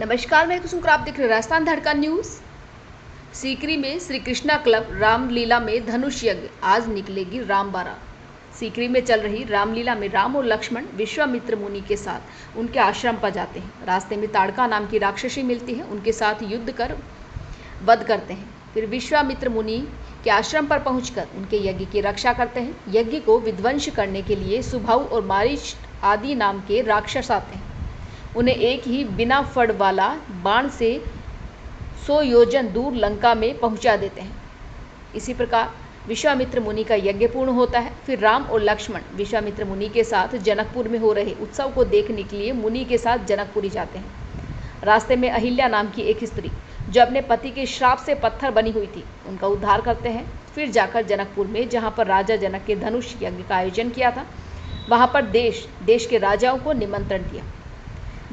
नमस्कार, मैं कुसुम, आप देख रहे हैं राजस्थान धड़का न्यूज। सीकरी में श्री कृष्णा क्लब रामलीला में धनुष यज्ञ, आज निकलेगी राम बारात। सीकरी में चल रही रामलीला में राम और लक्ष्मण विश्वामित्र मुनि के साथ उनके आश्रम पर जाते हैं। रास्ते में ताड़का नाम की राक्षसी मिलती है, उनके साथ युद्ध कर वध करते हैं। फिर विश्वामित्र मुनि के आश्रम पर पहुंचकर उनके यज्ञ की रक्षा करते हैं। यज्ञ को विध्वंस करने के लिए सुभाऊ और मारीच आदि नाम के राक्षस आते हैं। उन्हें एक ही बिना फड़ वाला बाण से 100 योजन दूर लंका में पहुंचा देते हैं। इसी प्रकार विश्वामित्र मुनि का यज्ञ पूर्ण होता है। फिर राम और लक्ष्मण विश्वामित्र मुनि के साथ जनकपुर में हो रहे उत्सव को देखने के लिए मुनि के साथ जनकपुरी जाते हैं। रास्ते में अहिल्या नाम की एक स्त्री जो अपने पति के श्राप से पत्थर बनी हुई थी, उनका उद्धार करते हैं। फिर जाकर जनकपुर में, जहाँ पर राजा जनक के धनुष यज्ञ का आयोजन किया था, वहाँ पर देश के राजाओं को निमंत्रण दिया।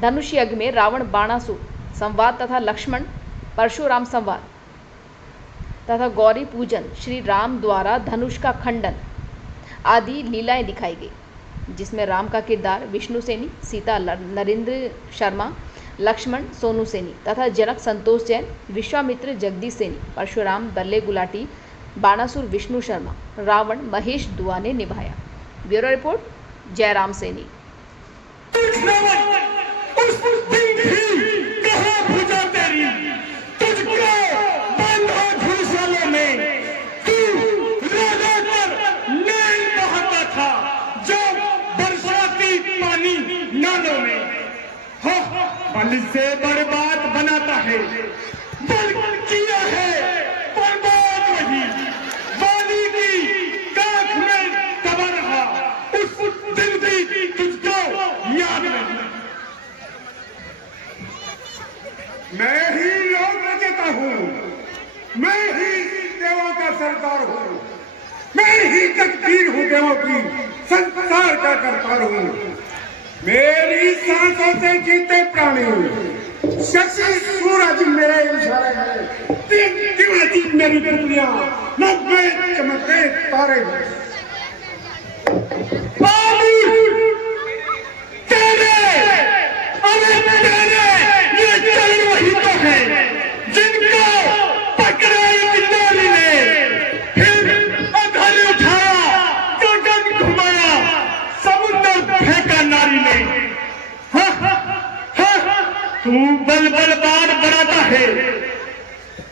धनुष यज्ञ में रावण बाणासुर संवाद तथा लक्ष्मण परशुराम संवाद तथा गौरी पूजन, श्री राम द्वारा धनुष का खंडन आदि लीलाएं दिखाई गई, जिसमें राम का किरदार विष्णु सेनी, सीता नरेंद्र शर्मा, लक्ष्मण सोनू सेनी तथा जनक संतोष जैन, विश्वामित्र जगदीश सेनी, परशुराम बल्ले गुलाटी, बाणासुर विष्णु शर्मा, रावण महेश दुआ ने निभाया। Bureau report, Jairam Saini. उस दिन भी कहाँ पूजा तेरी, तुझको बांधा घुड़सलों में, तू लगाकर नैन बहाता था जब बरसाती पानी नालों में। बल से बर्बाद बनाता है, बल किया है बर्बाद वही, बाली की काख में दबा रहा, उस दिन भी तुझको याद नहीं। मैं ही लोक रचता हूँ, मैं ही देवों का सरदार हूँ, मैं ही तकदीर हूँ देवों की, संसार का करतार हूँ। मेरी सांसों से जीते प्राणी, शशि सूरज मेरे इशारे हैं, दिवाली मेरी पुतलियां, नब्बे चमकते तारे हैं। जिनको पकड़े बिल्ली ने, फिर अधर उठाया, गगन घुमाया, समुद्र फेंका नारी ने। तू बल बर्बाद बनाता है,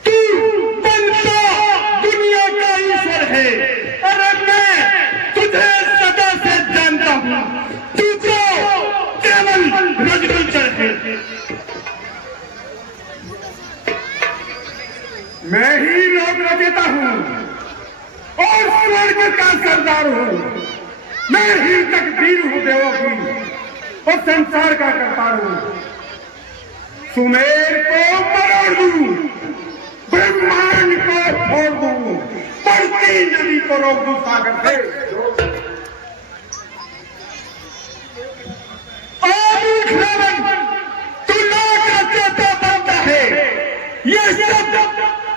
तू बनता दुनिया का ईश्वर है। अरे मैं तुझे सदा से जानता हूँ, तू तो केवल रजगुल्चर है। मैं ही लोक रचता हूँ और स्वर्ग का सरदार हूँ, मैं ही तकदीर हूँ देवों की और संसार का करतार हूँ। सुमेर को मरोड़ दूं, ब्रह्मांड को छोड़ दूं, बढ़ती नदी को रोक दूं सागर से। तू लोक रचता बनता है, ये सब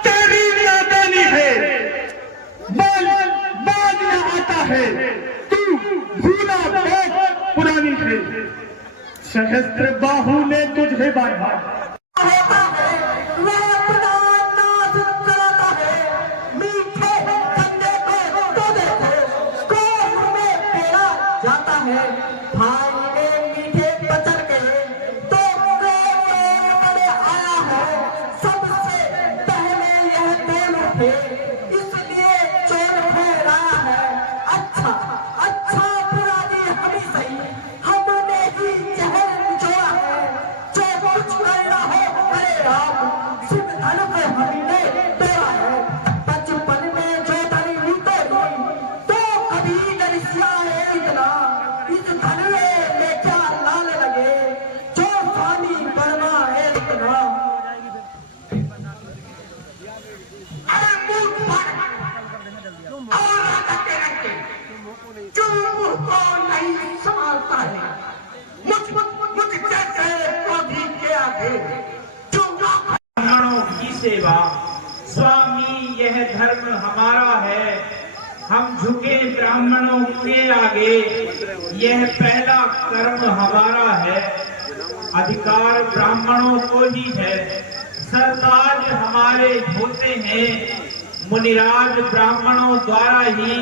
तेरी नादानी है, बाज में आता है, तू भूला बहुत पुरानी है। सहस्त्र बाहु ने तुझे बांधा, सेवा। स्वामी यह धर्म हमारा है, हम झुके ब्राह्मणों के आगे, यह पहला कर्म हमारा है। अधिकार ब्राह्मणों को ही है। सरताज हमारे होते हैं, मुनिराज ब्राह्मणों द्वारा ही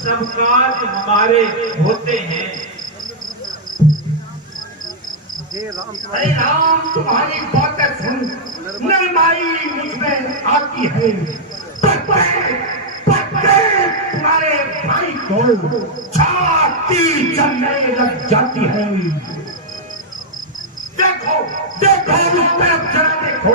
सब काज हमारे होते हैं। अरे राम, तुम्हारी बातें सुन नरमाई मुझमें आती है। तुम्हारे भाई को छाती जलने लग जाती है। देखो देखो, जरा देखो,